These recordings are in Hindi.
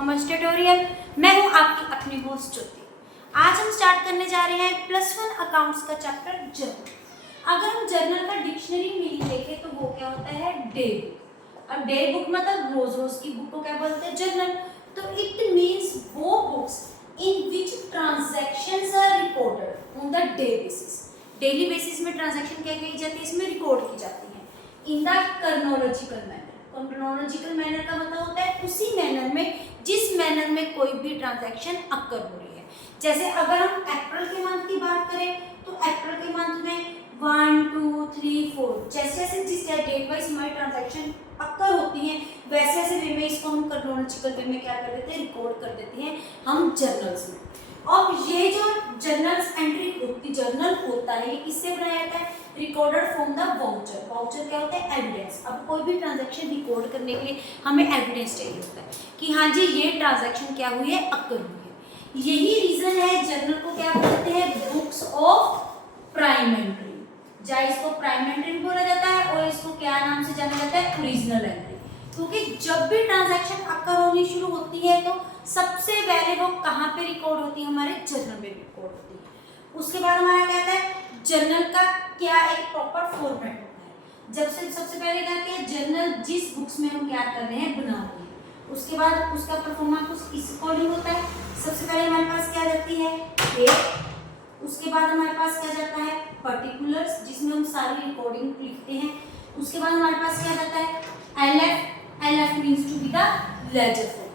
Commerce tutorial. मैं हूं आपकी अपनी होस्ट ज्योति। आज हम स्टार्ट करने जा रहे हैं +1 अकाउंट्स का चैप्टर जर्नल। अगर हम जर्नल का डिक्शनरी मीनिंग देखें तो वो क्या होता है, डे बुक। अब डे बुक मतलब रोज रोज की बुक को क्या बोलते हैं, जर्नल। तो इट मीन्स वो books in which transactions are recorded on the day basis. Daily basis में ट्रांजैक्शन क्या की जाती है, इसमें रिकॉर्ड की जाती है in the chronological manner. Chronological manner का मतलब होता है उसी मैनर में जिस मैनर में कोई भी ट्रांजैक्शन अकर हो रही है। जैसे अगर हम अप्रैल के मंथ की बात करें तो अप्रैल के मंथ में 1 2 3 4 जैसे जैसे जिस डेट वाइज हमारी ट्रांजैक्शन अकर होती है वैसे वैसे वे में इसको हम क्रोनोलॉजिकल वे में क्या कर देते हैं, रिकॉर्ड कर देते हैं हम जर्नल्स में। और ये जो जर्नल्स एंट्री होती जर्नल होता है ये किससे बनाया जाता है, recorded from the voucher. Voucher क्या होता है, एविडेंस। अब कोई भी ट्रांजैक्शन रिकॉर्ड करने के लिए हमें एविडेंस चाहिए होता है कि हाँ जी ये ट्रांजैक्शन क्या हुई है, अकर हुई है। यही रीजन है जर्नल को क्या बोलते हैं, बुक्स ऑफ प्राइम एंट्री। या इसको प्राइम एंट्री बोला जाता है और इसको क्या नाम से जाना जाता है, ओरिजिनल एंट्री। क्योंकि जब भी ट्रांजैक्शन अकर होनी शुरू होती है तो सबसे पहले वो कहाँ पे रिकॉर्ड होती है, हमारे जर्नल में रिकॉर्ड होती है। उसके बाद हमारा क्या कहता है, जर्नल का क्या एक प्रॉपर फॉर्मेट होता है। जब से सबसे पहले क्या कहते हैं, जर्नल जिस बुक्स में हम क्या कर रहे हैं, बना रहे हैं। उसके बाद उसका परफॉर्मेंस कुछ इस अकॉर्डिंग होता है। सबसे पहले हमारे पास क्या जाती है, डेट। उसके बाद हमारे पास क्या जाता है, पर्टिकुलर्स, जिसमें हम सारी रिकॉर्डिंग लिखते हैं। उसके बाद हमारे पास क्या जाता है, LF means to be the ledger folio.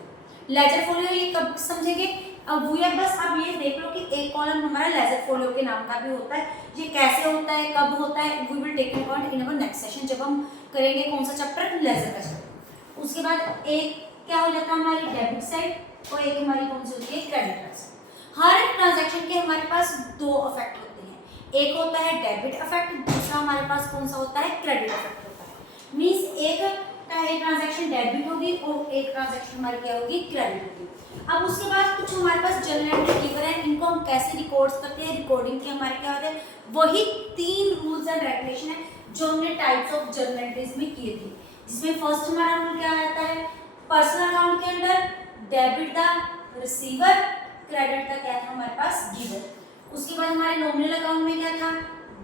Ledger folio ये कब समझेंगे, अब वो बस आप ये देख लो कि एक कॉलम हमारा लेजर फोलियो के नाम का भी होता है। ये कैसे होता है, कब होता है, we will take it point in our next session जब हम करेंगे कौन सा चैप्टर, लेजर का चैप्टर। उसके बाद एक क्या हो जाता है हमारी डेबिट साइड और एक हमारी कौन सी होती है, क्रेडिट साइड। हर एक ट्रांजैक्शन के हमारे पास दो इफेक्ट होते हैं, एक होता है डेबिट इफेक्ट, दूसरा हमारे पास कौन सा होता है, क्रेडिट इफेक्ट होता है। मींस एक ट्रांजैक्शन डेबिट होगी और एक ट्रांजैक्शन हमारी क्या होगी, क्रेडिट होगी। अब उसके बाद कुछ हमारे पास जर्नल एंट्री गिवन है, इनको हम कैसे रिकॉर्ड्स करते हैं, रिकॉर्डिंग के हमारे क्या होते हैं, वही 3 रूल्स एंड रेगुलेशन है जो हमने टाइप्स ऑफ जर्नल एंट्रीज में किए थे। जिसमें फर्स्ट हमारा रूल क्या आता है, पर्सनल अकाउंट के अंदर डेबिट द रिसीवर, क्रेडिट का क्या था हमारे पास, गिवर। उसके बाद हमारे नॉमिनल अकाउंट में क्या था,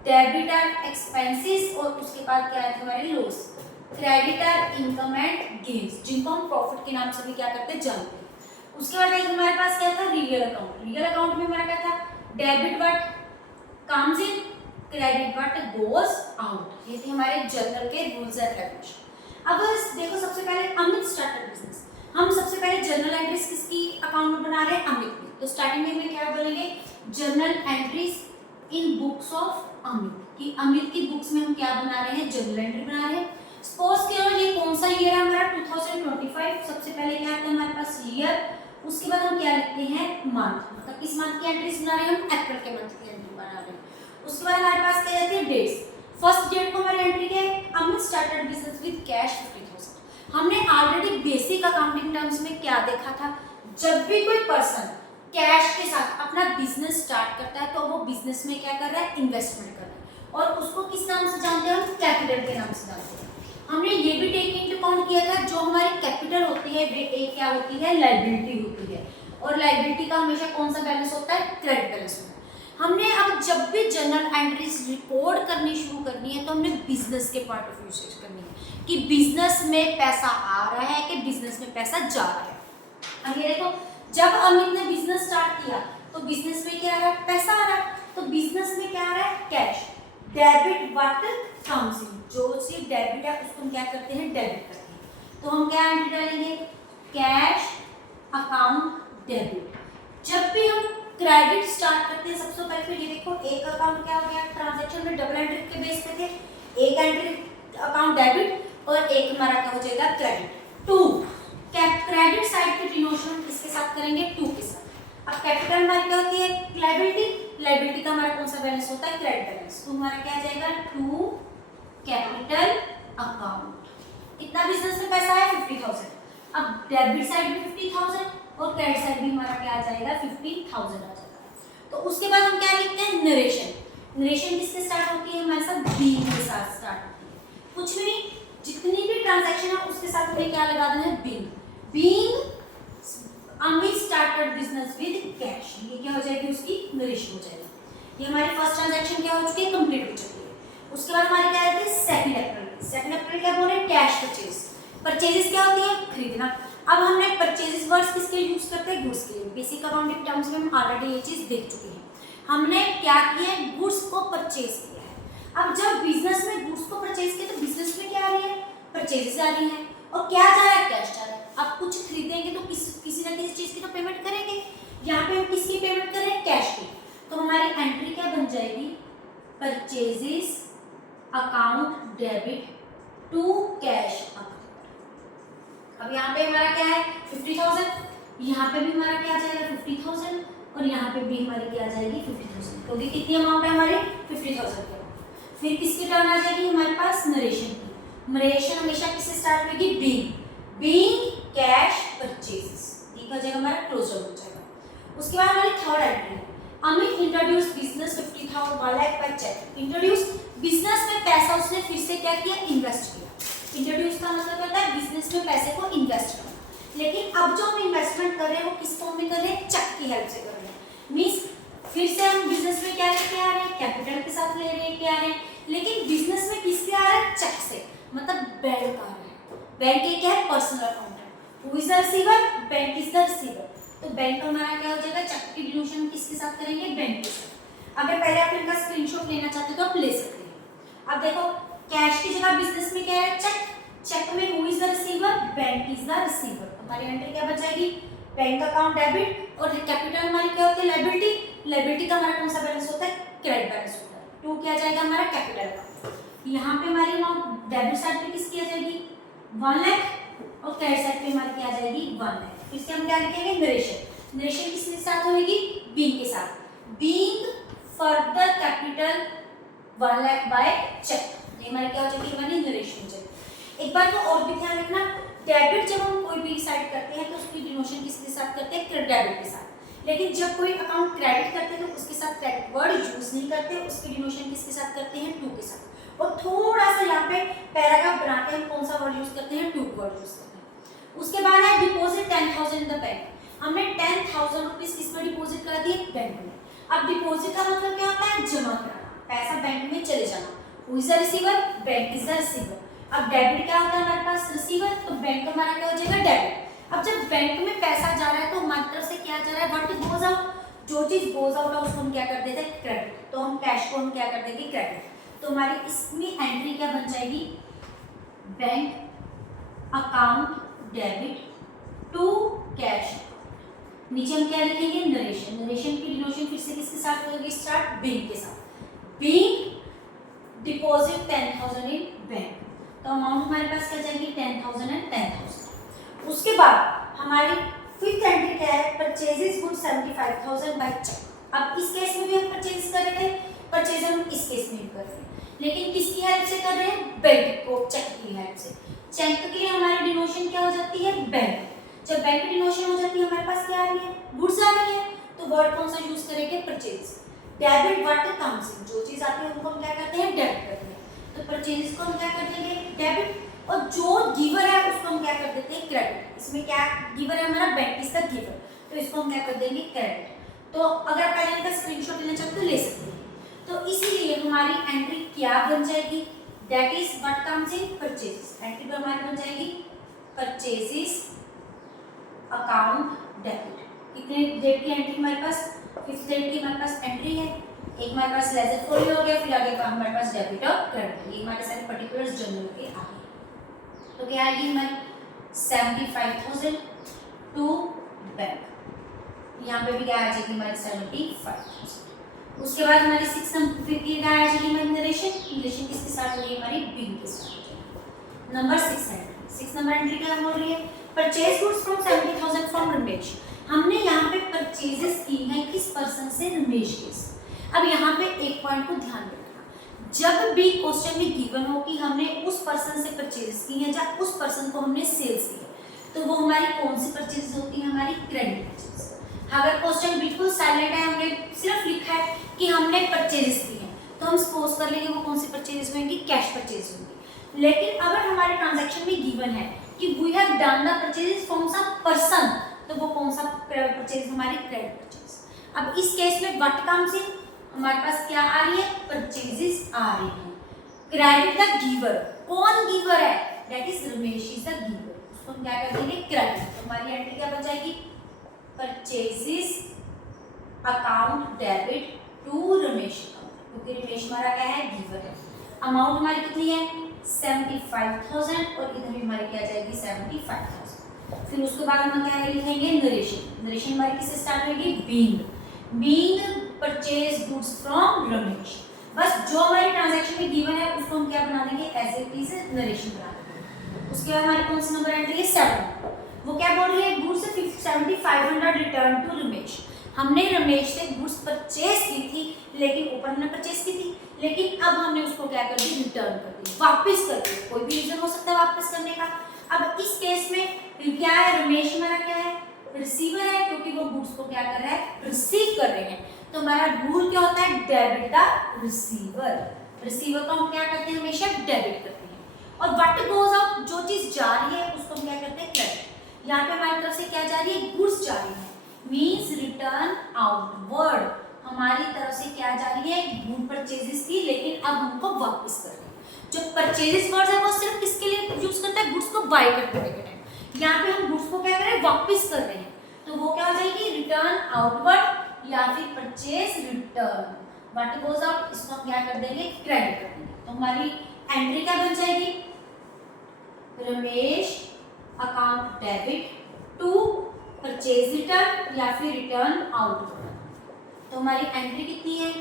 डेबिट आर एक्सपेंसेस और उसके बाद क्या है हमारे loss, credit are income and gains, जिनको हम प्रॉफिट के नाम से भी क्या करते हैं, जानते हैं। उसके बाद एक हमारे पास क्या था, रियल अकाउंट। रियल अकाउंट में हमारा क्या था, debit what comes in, credit what goes out. ये थे हमारे जर्नल के रूल्स एंड रेगुलेशन। अब देखो सबसे पहले अमित स्टार्टेड बिजनेस। हम सबसे पहले जर्नल एंट्रीज किसकी अकाउंट में बना रहे हैं, अमित में। तो स्टार्टिंग में क्या बोलेंगे, journal entries in books of Amit, कि अमित की बुक्स में हम क्या बना रहे हैं, जर्नल एंट्री बना रहे हैं। सपोज करो ये कौन सा ईयर है हमारा, 2025। सबसे पहले क्या आता है हमारे पास, ईयर। उसके बाद हम क्या लिखते हैं, मंथ, मतलब किस मंथ की एंट्रीज बना रहे हैं हम, अप्रैल के मंथ की एंट्री बना रहे हैं। उसके बाद हमारे पास क्या जाती है, डेट्स। फर्स्ट डेट को हमारी एंट्री क्या है, Amit started business with cash 50,000। हमने ऑलरेडी बेसिक अकाउंटिंग टर्म्स में क्या देखा था, जब भी कोई पर्सन कैश के साथ अपना बिजनेस स्टार्ट करता है तो वो बिजनेस में क्या कर रहा है, इन्वेस्टमेंट कर रहा है। और उसको किस नाम से जानते हैं हम, कैपिटल के नाम से जानते हैं। हमने ये भी टेक इनटू अकाउंट किया था जो हमारी कैपिटल होती है वे एक क्या होती है, लायबिलिटी होती है। और लायबिलिटी का हमेशा कौन सा बैलेंस होता है, क्रेडिट बैलेंस होता है। हमने अब जब भी जर्नल एंट्रीज रिकॉर्ड करनी शुरू करनी है तो हमने बिजनेस के पॉइंट ऑफ व्यू से करनी है कि बिजनेस में पैसा आ रहा है कि बिजनेस में पैसा जा रहा है। अब ये देखो जब अमित ने बिजनेस स्टार्ट किया तो बिजनेस में क्या आ रहा है, पैसा आ रहा है। तो बिजनेस में क्या आ रहा है, cash. Debit what comes in, जो चीज डेबिट है उसको हम क्या करते हैं, डेबिट करते हैं। तो हम क्या एंट्री डालेंगे, कैश अकाउंट डेबिट। जब भी हम क्रेडिट स्टार्ट करते हैं सबसे पहले फिर ये देखो एक अकाउंट क्या हो गया, ट्रांजैक्शन में डबल एंट्री के बेस पे थे, एक एंट्री अकाउंट डेबिट और एक हमारा क्या हो जाएगा, क्रेडिट। 2 क्रेडिट साइड के डिनोशन इसके साथ करेंगे 2 के साथ। अब कैपिटल हमारी क्या होती है, लायबिलिटी। लायबिलिटी का हमारा कौन सा बैलेंस होता है, क्रेडिट बैलेंस। तो हमारा क्या आ जाएगा, 2 कैपिटल अकाउंट। इतना बिजनेस में पैसा है 50,000। अब डेबिट साइड में 50,000 और क्रेडिट साइड भी हमारा क्या आ जाएगा, 50,000 आ जाएगा। तो उसके बाद हम क्या लिखते हैं, नरेशन। नरेशन किससे स्टार्ट होती है, हमारे साथ बीइंग के साथ स्टार्ट होती है। कुछ भी नहीं, जितनी भी ट्रांजैक्शन है उसके साथ हमें क्या लगा देना है, being. Being business with cash, ये क्या हो जाएगी उसकी नरेशन हो जाएगी। ये हमारी फर्स्ट ट्रांजैक्शन क्या हो चुकी है, कंप्लीट हो चुकी है। उसके बाद हमारी क्या आती है सेकंड अप्रैल। सेकंड अप्रैल क्या बोल रहे हैं, कैश परचेज। परचेजेस क्या होती है, खरीदना। अब हमने परचेजेस वर्ड्स किसके लिए यूज करते हैं, गुड्स के लिए। बेसिक अकाउंटिंग टर्म्स में हम ऑलरेडी ये चीज देख चुके हैं। हमने क्या किया है, गुड्स को परचेज किया है। अब जब बिजनेस में गुड्स को परचेज किया तो बिजनेस में क्या आ रही है, परचेजेस आ रही है और क्या जा रहा है, कैश जा रहा है। अब कुछ खरीदेंगे तो किसी ना किसी चीज की तो पेमेंट करेंगे। यहाँ पे हम किसकी पेमेंट कर रहे हैं, कैश की। तो हमारी एंट्री क्या बन जाएगी, purchases account debit to cash account. अब यहाँ पे हमारा क्या है 50,000, यहाँ पे भी हमारा क्या आ जाएगा 50,000 और यहाँ पे भी हमारी क्या आ जाएगी 50,000, क्योंकि कितनी अमाउंट है हमारी 50,000 की। फिर किसकी टर्न आ जाएगी हमारे पास, नरेशन की। नरेशन हमेशा किससे स्टार्ट होगी, बीइंग कैश परचेजेस, ठीक हो जाएगा हमारा क्लोज हो जाएगा। उसके बाद हमारी थर्ड एंट्री है, Amit introduce business 50,000 1 lakh by cheque. Introduce business में पैसा उसने फिर से क्या किया, इन्वेस्ट किया। इंट्रोड्यूस का मतलब होता है बिजनेस में पैसे को इन्वेस्ट करना। लेकिन अब जो हम इन्वेस्टमेंट कर रहे हैं वो किस फॉर्म में कर रहे हैं, चेक की हेल्प से कर रहे हैं। मींस फिर से हम बिजनेस में क्या लेके आ रहे हैं, कैपिटल के साथ ले रहे हैं क्या आ रहे हैं, लेकिन बिजनेस में किससे आ रहा है, चेक से, मतलब बैंक आ रहा है। बैंक एक क्या है, पर्सनल अकाउंट है। Who is the receiver, bank is the receiver. तो बैंक हमारा क्या हो जाएगा, चेक की डिनोशन किसके साथ करेंगे, बैंक के साथ। अगर पहले आप इनका स्क्रीनशॉट लेना चाहते हो तो आप ले सकते हैं। अब देखो कैश की जगह बिजनेस में क्या है, चेक। चेक में who is the receiver, bank is the receiver. हमारी एंट्री क्या बच जाएगी, बैंक अकाउंट डेबिट और कैपिटल हमारी क्या होती है, लायबिलिटी। लायबिलिटी का हमारा कौन सा बैलेंस होता है, क्रेडिट बैलेंस होता है। टू क्या जाएगा हमारा कैपिटल अकाउंट। यहाँ पे हमारी अमाउंट डेबिट साइड पे किसकी आ जाएगी 1 लाख और क्रेडिट साइड पे हमारी क्या आ जाएगी 1 लाख। फिर से हम क्या लिखेंगे, नरेशन। नरेशन किसके साथ होगी, बीइंग के साथ। Being further capital 1 lakh by cheque. ये हमारी क्या हो जाएगी, हमारी नरेशन हो जाएगी। एक बार तो और भी ध्यान रखना, डेबिट जब हम कोई भी साइड करते हैं तो उसकी डिनोशन किसके साथ करते हैं, डेबिट के साथ। लेकिन जब कोई अकाउंट क्रेडिट करते हैं तो उसके साथ क्रेडिट वर्ड यूज नहीं करते, उसकी डिनोशन किसके साथ करते हैं, टू के साथ। और थोड़ा सा यहाँ पे पैराग्राफ बना के हम कौन सा वर्ड यूज करते हैं, टू वर्ड यूज करते हैं। उसके बाद है डिपॉजिट 10,000 इन द बैंक। हमने 10,000 रुपीज किस में डिपॉजिट करा दिए, बैंक में। अब डिपॉजिट का मतलब क्या होता है, जमा कराना, पैसा बैंक में चले जाना। Who is the receiver, bank is the receiver. अब डेबिट क्या होता है हमारे पास, रिसीवर, तो बैंक हमारा क्या हो जाएगा, डेबिट। अब जब बैंक में पैसा जा रहा है तो हमारी तरफ से क्या जा रहा है, व्हाट गोज आउट। जो चीज गोज आउट है उसको हम क्या कर देते हैं, क्रेडिट। तो हम कैश को हम क्या कर देंगे, क्रेडिट। तो हमारी इसमें एंट्री क्या बन जाएगी, bank account debit to cash. नीचे हम क्या लिखेंगे, नरेशन। नरेशन की डिनोशन फिर से किसके साथ होगी, स्टार्ट बीइंग के साथ। बीइंग डिपॉजिट 10,000 इन बैंक, तो अमाउंट हमारे पास क्या जाएगी 10,000 एंड 10,000। उसके बाद हमारी फिफ्थ एंट्री क्या है, परचेजेस गुड 75,000 बाय चेक। अब इस केस में भी हम परचेज कर रहे थे, परचेज हम इस केस में भी कर रहे हैं, लेकिन किसकी हेल्प से कर रहे हैं, बैंक को, चेक की हेल्प से। चेक के लिए हमारी डिनोशन क्या हो जाती है, बैंक। जब बैंक की डिनोशन हो जाती है हमारे पास क्या आ रही है, गुड्स आ रही है, तो वर्ड कौन सा यूज करेंगे, purchase. Debit word comes in, जो चीज आती है उनको हम क्या करते हैं, डेबिट करते हैं। तो परचेज को हम क्या कर देंगे, डेबिट, और जो गिवर है उसको हम क्या कर देते हैं, क्रेडिट। इसमें क्या गिवर है हमारा, बैंक इज द गिवर, तो इसको हम क्या कर देंगे, क्रेडिट। तो अगर पहले इनका स्क्रीनशॉट लेना चाहते तो ले सकते हैं। तो इसीलिए हमारी एंट्री क्या बन जाएगी, that is what comes in purchases. Entry पर हमारी बन जाएगी परचेजेस अकाउंट डेबिट। कितने डेट की एंट्री हमारे पास, 5th डेट की हमारे पास एंट्री है। एक हमारे पास लेजर फोलियो हो गया, फिर आगे का हमारे पास डेबिट और क्रेडिट। ये हमारे सारे पर्टिकुलर्स जर्नल के आ गए। तो क्या आएगी हमारी 75,000 टू बैंक। यहाँ पे भी क्या आ जाएगी हमारी 75,000। उसके बाद हमारी 6 नंबर फिर क्या आ जाएगी हमारी नरेशन। नरेशन किसके साथ हो रही है, हमारी बिल के साथ। नंबर 6 एंट्री, 6 नंबर एंट्री क्या हो रही है, purchase goods from 70,000 from Ramesh. हमने यहाँ पे परचेजेस की है किस पर्सन से, रमेश के। अब यहाँ पे एक पॉइंट को ध्यान रखना, जब भी क्वेश्चन में गिवन हो कि हमने उस पर्सन से परचेज की है या उस पर्सन को हमने सेल्स की है, तो वो हमारी कौन सी परचेज होती है, हमारी क्रेडिट परचेज। अगर क्वेश्चन बिल्कुल साइलेंट है, हमने सिर्फ लिखा है कि हमने परचेज की है, तो हम सपोज कर लेंगे वो कौन सी परचेज होंगी, कैश परचेज होंगी। लेकिन अगर हमारे ट्रांजैक्शन में गिवन है कि we have done the purchase from some person, तो वो कौन सा परचेज, हमारी क्रेडिट परचेज। अब इस केस में व्हाट कम्स इन, हमारे पास क्या आ रही है, परचेजेस आ रही है। क्रेडिट द गिवर, कौन गिवर है, that is Ramesh is the giver, उसको हम क्या कर देंगे क्रेडिट। तो हमारी एंट्री क्या बन जाएगी, purchases account debit to Ramesh account, क्योंकि रमेश हमारा क्या है, गिवर है। अमाउंट हमारी कितनी है 75,000 और इधर भी हमारी क्या जाएगी 75,000। फिर उसके बाद हम क्या लिखेंगे, नरेशन। नरेशन हमारी किससे स्टार्ट होगी, being purchase goods from Ramesh. बस जो हमारी ट्रांजैक्शन में गिवन है उसको हम क्या बना देंगे, एज इट इज नरेशन बना देंगे। उसके बाद हमारी कौन सी नंबर एंट्री है 7। वो क्या बोल रही है, गुड्स 7500 रिटर्न टू रमेश। हमने रमेश से गुड्स परचेज की थी, लेकिन ऊपर हमने परचेज की थी, लेकिन अब हमने उसको क्या कर दी, रिटर्न कर दी, वापस कर दी। कोई भी रीजन हो सकता है वापस करने का। अब इस केस में क्या है, रमेश हमारा क्या है, रिसीवर है, क्योंकि वो गुड्स को क्या कर रहा है, रिसीव कर रहे हैं। तो हमारा रूल क्या होता है, डेबिट द रिसीवर। रिसीवर को हम क्या करते हैं, हमेशा डेबिट करते हैं। और व्हाट गोज आउट, जो चीज जा रही है उसको हम क्या करते हैं, क्रेडिट। यहाँ पे हमारी तरफ से क्या जा रही है, गुड्स जा रही है, मीन्स रिटर्न आउटवर्ड। हमारी तरफ से क्या जा रही है, गुड परचेजेस थी, लेकिन अब हमको वापस कर रहे हैं। जो परचेजेस वर्ड है वो सिर्फ किसके लिए यूज करता है, गुड्स को बाय करने के टाइम। यहाँ पे हम गुड्स को क्या कर रहे हैं, वापस कर रहे हैं, तो वो क्या हो जाएगी, रिटर्न आउटवर्ड या फिर purchase return. What goes out, इसको हम क्या कर देंगे, क्रेडिट कर देंगे। तो हमारी एंट्री क्या बन जाएगी, Ramesh account debit to purchase return या फिर रिटर्न आउटवर्ड। तो हमारी एंट्री कितनी है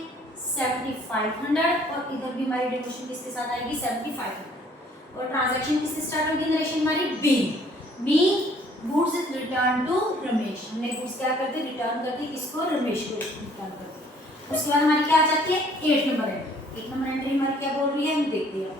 7500 और इधर भी हमारी डेबिटेशन किसके साथ आएगी 7500 और ट्रांजैक्शन किससे स्टार्ट होगी, नरेशन हमारी being goods return to Ramesh. हमने गुड्स क्या कर दी, रिटर्न कर दी, किसको, रमेश को रिटर्न कर दी। उसके बाद हमारी क्या आ जाती है 8 नंबर एंट्री। 8 नंबर एंट्री हमारी क्या बोल रही है, हम देखते हैं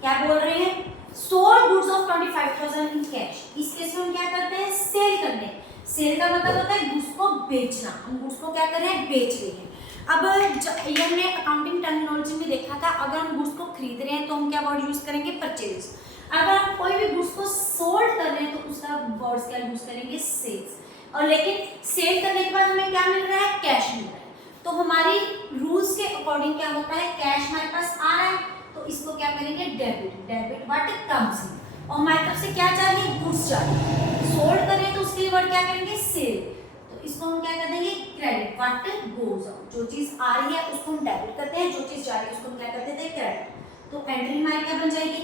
क्या बोल रहे हैं, sold goods of 25,000 in cash. इस केस में हम क्या करते हैं, सेल करते हैं। सेल का मतलब होता है गुड्स को बेचना, हम गुड्स को क्या कर रहे हैं, बेच रहे हैं। अब ये हमने अकाउंटिंग टर्मिनोलॉजी में देखा था, अगर हम गुड्स को खरीद रहे हैं तो हम क्या वर्ड यूज करेंगे, परचेज। अगर हम कोई भी गुड्स को सोल्ड कर रहे हैं तो उसका वर्ड क्या यूज करेंगे, सेल्स। और लेकिन सेल करने के बाद हमें क्या मिल रहा है, कैश मिल रहा है। तो हमारी रूल्स के अकॉर्डिंग क्या होता है, कैश हमारे पास आ रहा है तो इसको क्या करेंगे, debit. Debit what comes in, और हमारी तरफ से क्या चाहिए, गुड्स चाहिए। सोल्ड कर रहे हैं तो उसके लिए वर्ड क्या करेंगे, सेल। तो इसको हम क्या कर देंगे, क्रेडिट। व्हाट गोज आउट, जो चीज आ रही है उसको हम डेबिट करते हैं, जो चीज जा रही है उसको हम क्या करते थे, क्रेडिट। तो एंट्री हमारी क्या बन जाएगी,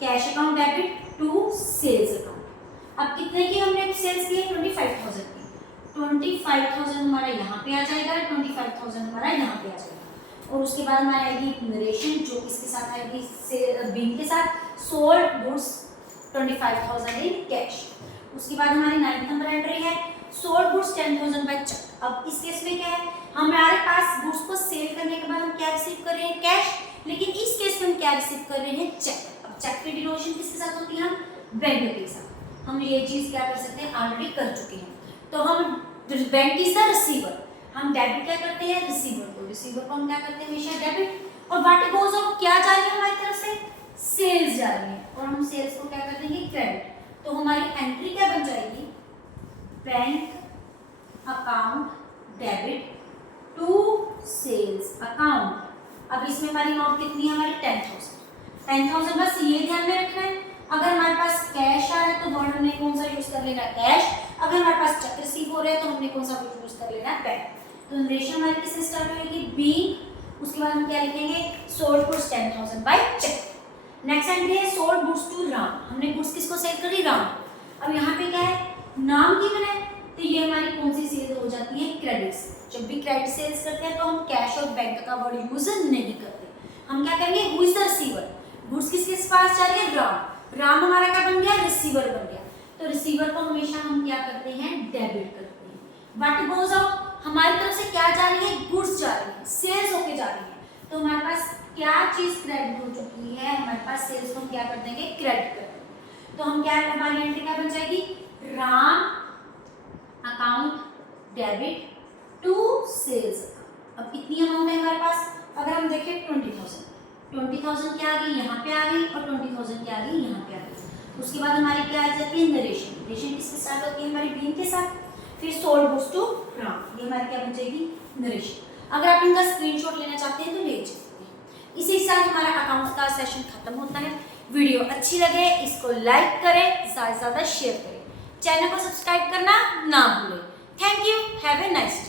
cash account debit to sales account. अब कितने की हमने सेल्स किए, 25,000 की। 25,000 हमारा यहाँ पे आ जाएगा, 25,000 हमारा यहाँ पे आ जाएगा। और उसके बाद हमारी आएगी नरेशन, जो इसके साथ आएगी बीइंग के साथ, सोल्ड गुड्स 25,000 इन कैश। उसके बाद हमारी 9 नंबर एंट्री है, सोल्ड गुड्स 10,000 बाय चेक। अब इस केस में क्या है, हमारे पास गुड्स को सेल करने के बाद हम क्या रिसीव कर रहे हैं, कैश, लेकिन इस केस में हम क्या रिसीव कर रहे हैं, चेक। अब चेक की डिनोमिनेशन किसके साथ होती है, हम बैंक के साथ। हम ये चीज क्या कर सकते हैं, ऑलरेडी कर चुके हैं। तो हम बैंक इज द रिसीवर, हम डेबिट क्या करते हैं, रिसीवर को। रिसीवर को हम क्या करते हैं, हमेशा डेबिट। और व्हाट गोज आउट, क्या जा रही है हमारी तरफ से, सेल्स जा रही है, और हम सेल्स को क्या कर देंगे, क्रेडिट। तो हमारी एंट्री क्या बन जाएगी, bank account debit to sales account. अब इसमें हमारी अमाउंट कितनी है, हमारी 10,000। बस ये ध्यान में रखना है, अगर हमारे पास कैश आ रहा है तो वर्ड हमने कौन सा यूज कर लेना, कैश। अगर हमारे पास चेक रिसीव हो रहा है तो हमने कौन सा यूज कर लेना, बैंक। तो नरेशन हमारी किससे स्टार्ट होगी, बीइंग। उसके बाद हम क्या लिखेंगे, sold goods 10,000 by cheque. Next entry है सोल्ड गुड्स टू राम। हमने गुड्स किसको सेल करी, राम। अब यहाँ पे क्या है, नाम गिवन है, तो ये हमारी कौन सी सेल हो जाती है, क्रेडिट्स। जब भी क्रेडिट सेल्स करते हैं तो हम कैश और बैंक का वर्ड यूज नहीं करते। हम क्या करेंगे, who is the receiver, goods किसके पास जा रही है, राम। राम हमारा क्या बन गया, रिसीवर बन गया। तो रिसीवर को हमेशा हम क्या करते हैं, डेबिट करते हैं। व्हाट गोज आउट, हमारी तरफ से क्या जा रही है, गुड्स जा रही है, सेल्स होके जा रही है। तो हमारे पास क्या चीज क्रेडिट हो चुकी है, हमारे पास सेल्स को हम क्या कर देंगे, क्रेडिट कर देंगे। तो हम क्या, हमारी एंट्री क्या बन जाएगी, Ram account debit to sales. अब कितनी अमाउंट है हमारे पास, अगर हम देखें 20,000 क्या आ गई, यहाँ पे आ गई, और 20,000 क्या आ गई, यहाँ पे आ गई। उसके बाद हमारी क्या आ जाती है नरेशन। नरेशन किसके साथ होती है हमारी बीन के साथ। फिर सोल्ड गोस टू ग्राउंड, ये हमारी क्या बन जाएगी नरेशन। अगर आप इनका स्क्रीनशॉट लेना चाहते हैं तो ले सकते हैं। इसी के साथ हमारा अकाउंट्स का सेशन खत्म होता है। वीडियो अच्छी लगे इसको लाइक करें, ज़्यादा से ज़्यादा शेयर करें, चैनल को सब्सक्राइब करना ना भूलें। Thank you, have a nice day.